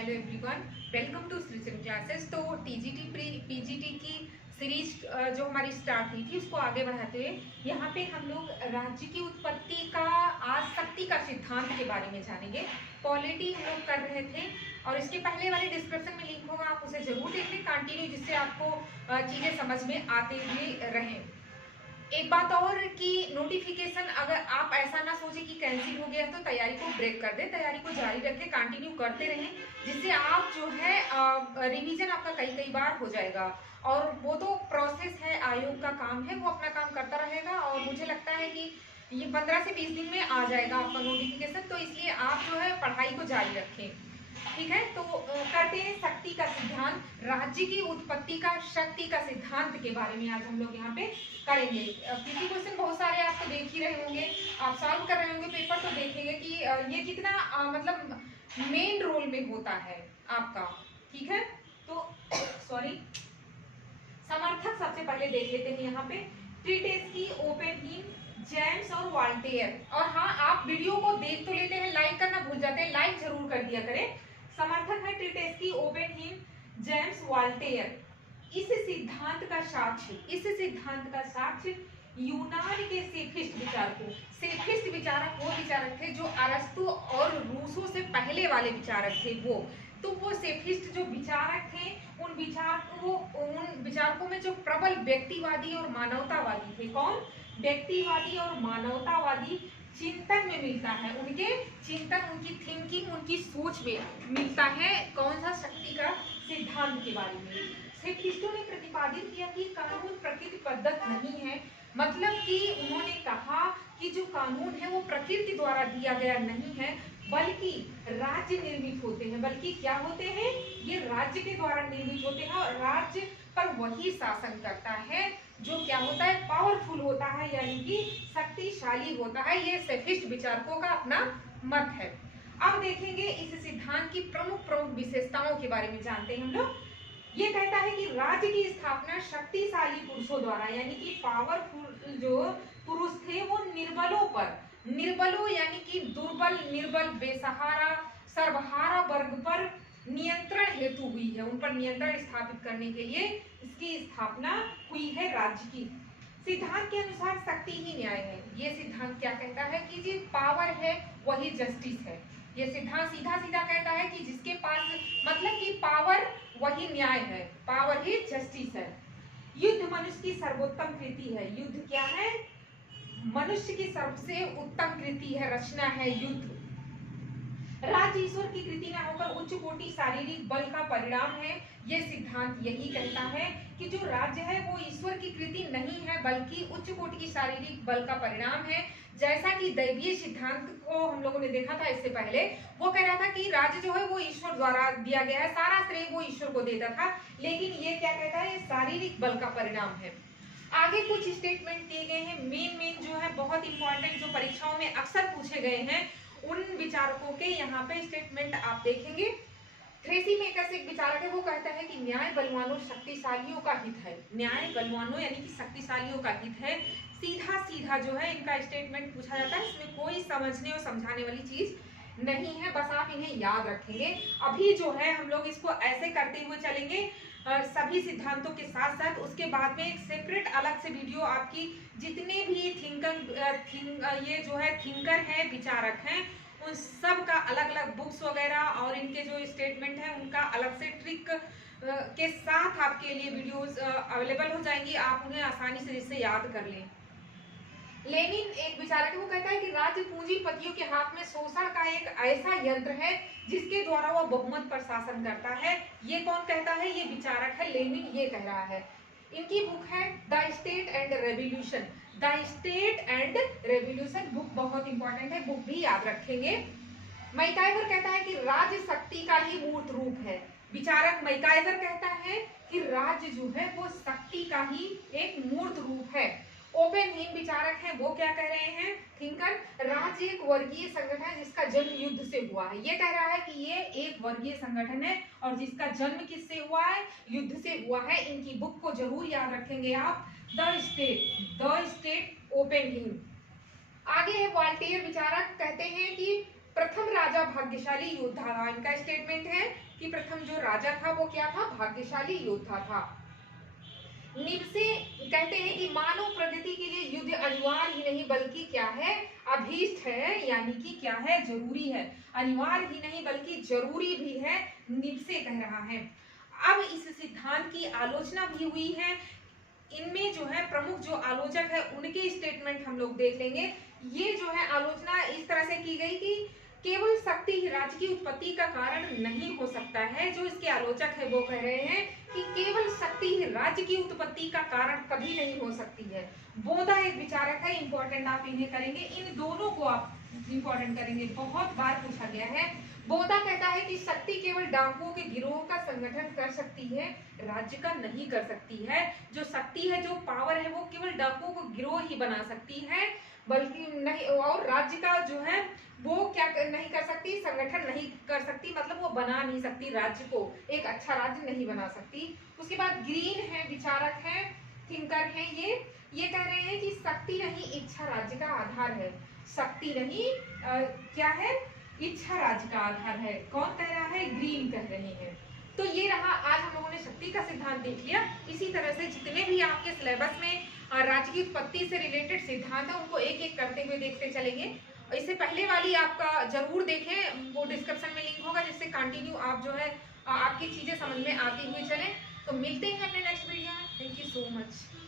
Hello everyone, welcome to सृजन classes. तो TGT pre PGT की सीरीज जो हमारी स्टार्ट हुई थी उसको आगे बढ़ाते हुए यहाँ पे हम लोग राज्य की उत्पत्ति का आसक्ति का सिद्धांत के बारे में जानेंगे। पॉलिटी हम लोग कर रहे थे और इसके पहले वाले डिस्क्रिप्शन में लिंक होगा, आप उसे जरूर देख लें कंटिन्यू, जिससे आपको चीजें समझ में आते हुए रहें। एक बात और कि नोटिफिकेशन अगर आप ऐसा ना सोचे कि कैंसिल हो गया तो तैयारी को ब्रेक कर दे, तैयारी को जारी रखें, कंटिन्यू करते रहें, जिससे आप जो है रिवीजन आपका कई बार हो जाएगा। और वो तो प्रोसेस है, आयोग का काम है, वो अपना काम करता रहेगा और मुझे लगता है कि ये 15 से 20 दिन में आ जाएगा आपका नोटिफिकेशन। तो इसलिए आप जो है पढ़ाई को जारी रखें, ठीक है। तो करते हैं शक्ति का सिद्धांत, राज्य की उत्पत्ति का शक्ति का सिद्धांत के बारे में आज हम लोग यहाँ पे करेंगे। पीटी क्वेश्चन बहुत सारे आप तो देख ही रहे होंगे, आप सॉल्व कर रहे होंगे पेपर, तो देखेंगे कि ये कितना मतलब मेन रोल में होता है आपका, ठीक है। तो सॉरी, समर्थक सबसे पहले देख लेते हैं यहाँ पे ट्रीटेस्की, ओपेनहीम, जेम्स और वाल्टेयर। और हाँ, आप वीडियो को देख तो लेते हैं, लाइक करना भूल जाते हैं, लाइक जरूर कर दिया करें। समर्थक है ट्रीटेस्की, ओपेनहीम, जेम्स, वाल्टेयर। इस सिद्धांत का साक्ष्य यूनान के सेफिस्ट विचारकों, सेफिस्ट विचारक वो विचारक थे जो अरस्तु और रूसो से पहले वाले विचारक थे वो। तो वो सेफिस्ट जो विचारक थे उन विचारकों में जो प्रबल व्यक्तिवादी और मानवतावादी थे, कौन? व्यक्तिवादी और मानवतावादी चिंतन में मिलता है, उनके चिंतन, उनकी थिंकिंग, उनकी सोच में मिलता है कौन सा? शक्ति का सिद्धांत के बारे में। सेफिस्टों ने प्रतिपादित किया कि कानून प्रकृति प्रदत्त नहीं है, मतलब कि उन्होंने कहा कि जो कानून है वो प्रकृति द्वारा दिया गया नहीं है, बल्कि राज्य निर्मित होते हैं। बल्कि क्या होते हैं? ये राज्य के द्वारा निर्मित होते हैं और राज्य पर वही शासन करता है जो क्या होता है? पावरफुल होता है, यानी कि शक्तिशाली होता है। ये सेफिस्ट विचारकों का अपना मत है। अब देखेंगे इस सिद्धांत की प्रमुख विशेषताओं के बारे में जानते हैं हम लोग। ये कहता है कि राज्य की स्थापना शक्तिशाली पुरुषों द्वारा, यानी कि पावरफुल जो पुरुष थे वो निर्बलों यानी कि दुर्बल, निर्बल, बेसहारा, सर्वहारा वर्ग पर नियंत्रण हेतु हुई है। उन पर नियंत्रण स्थापित करने के लिए इसकी स्थापना हुई है राज्य की। सिद्धांत के अनुसार शक्ति ही न्याय है। ये सिद्धांत क्या कहता है कि जो पावर है वही जस्टिस है। ये सिद्धांत सीधा कहता है कि जिसके पास मतलब कि पावर वही न्याय है, पावर ही जस्टिस है। युद्ध मनुष्य की सर्वोत्तम कृति है। युद्ध क्या है? मनुष्य की सबसे उत्तम कृति है, रचना है युद्ध। राज्य ईश्वर की कृति न होकर उच्च कोटि शारीरिक बल का परिणाम है। यह सिद्धांत यही कहता है कि जो राज्य है वो ईश्वर की कृति नहीं है, बल्कि उच्च कोटि की शारीरिक बल का परिणाम है। जैसा कि दैवीय सिद्धांत को हम लोगों ने देखा था इससे पहले, वो कह रहा था कि राज्य जो है वो ईश्वर द्वारा दिया गया है, सारा श्रेय वो ईश्वर को देता था। लेकिन ये क्या कहता है? ये शारीरिक बल का परिणाम है। आगे कुछ स्टेटमेंट दिए गए हैं मेन जो है बहुत इंपॉर्टेंट, जो परीक्षाओं में अक्सर पूछे गए हैं, उन विचारकों के यहाँ पे स्टेटमेंट आप देखेंगे। थ्रेसीमेकर्स एक विचारक है, वो कहता है कि न्याय बलवानों शक्तिशालियों का हित है। न्याय बलवानों यानी कि शक्तिशालियों का हित है। सीधा जो है इनका स्टेटमेंट पूछा जाता है, इसमें कोई समझने और समझाने वाली चीज नहीं है, बस आप इन्हें याद रखेंगे। अभी जो है हम लोग इसको ऐसे करते हुए चलेंगे सभी सिद्धांतों के साथ साथ। उसके बाद में एक सेपरेट अलग से वीडियो आपकी जितने भी ये जो है थिंकर है, विचारक हैं, उन सब का अलग अलग बुक्स वगैरह और इनके जो स्टेटमेंट है उनका अलग से ट्रिक के साथ आपके लिए वीडियोस अवेलेबल हो जाएंगी, आप उन्हें आसानी से जिससे याद कर लें। लेनिन एक विचारक है, वो कहता है कि राज्य पूंजीपतियों के हाथ में शोषण का एक ऐसा यंत्र है जिसके द्वारा वह बहुमत पर शासन करता है। ये कौन कहता है? ये विचारक है लेनिन, ये कह रहा है। इनकी बुक है the state and revolution. The state and revolution book बहुत इंपॉर्टेंट है, बुक भी याद रखेंगे। मैकाइवर कहता है कि राज्य शक्ति का ही मूर्त रूप है। विचारक मैकाइवर कहता है कि राज्य जो है वो शक्ति का ही एक मूर्त रूप है। ओपेनहीम विचारक हैं, वो क्या कह रहे हैं? थिंकर, राज्य एक वर्गीय संगठन है जिसका जन्म युद्ध से हुआ है। ये कह रहा है कि ये एक वर्गीय संगठन है और जिसका जन्म किससे हुआ है? युद्ध से हुआ है। इनकी बुक को जरूर याद रखेंगे आप, द स्टेट ओपेनहीम। आगे है वाल्टेयर विचारक, कहते हैं कि प्रथम राजा राजा भाग्यशाली योद्धा था। इनका स्टेटमेंट है कि प्रथम जो राजा था वो क्या था, भाग्यशाली योद्धा था। निवसे कहते हैं कि मानव प्रगति के लिए युद्ध अनिवार्य ही नहीं बल्कि क्या है, अभीष्ट है, यानी कि क्या है, जरूरी है। अनिवार्य ही नहीं बल्कि जरूरी भी है, निवसे कह रहा है। अब इस सिद्धांत की आलोचना भी हुई है। इनमें जो है प्रमुख जो आलोचक है उनके स्टेटमेंट हम लोग देख लेंगे। ये जो है आलोचना इस तरह से की गई कि केवल शक्ति ही राज्य की उत्पत्ति का कारण नहीं हो सकता है। जो इसके आलोचक है वो कह रहे हैं कि केवल शक्ति ही राज्य की उत्पत्ति का कारण कभी नहीं हो सकती है। बोधा एक विचारक है, इंपॉर्टेंट आप इन्हें करेंगे, इन दोनों को आप इंपॉर्टेंट करेंगे, बहुत बार पूछा गया है। बोधा कहता है कि शक्ति केवल डाकुओं के गिरोह का संगठन कर सकती है, राज्य का नहीं कर सकती है। जो शक्ति है, जो पावर है, वो केवल डाकुओं को गिरोह ही बना सकती है, बल्कि नहीं, और राज्य का जो है वो क्या नहीं कर सकती, संगठन नहीं कर सकती, मतलब वो बना नहीं सकती राज्य को, एक अच्छा राज्य नहीं बना सकती। उसके बाद ग्रीन है, विचारक है, थिंकर है, ये कह रहे हैं कि शक्ति नहीं इच्छा राज्य का आधार है। शक्ति नहीं क्या है, इच्छा राज्य का आधार है। कौन कह रहा है, ग्रीन कह रहे हैं। तो ये रहा, आज हम लोगों ने शक्ति का सिद्धांत देख लिया। इसी तरह से जितने भी आपके सिलेबस में राज्य की उत्पत्ति से रिलेटेड सिद्धांत है उनको एक एक करते हुए देखते चलेंगे। इससे पहले वाली आपका जरूर देखें, वो डिस्क्रिप्शन में लिंक होगा, जिससे कंटिन्यू आप जो है आपकी चीजें समझ में आती हुई चले। तो मिलते हैं अपने नेक्स्ट वीडियो में। Thank you so much.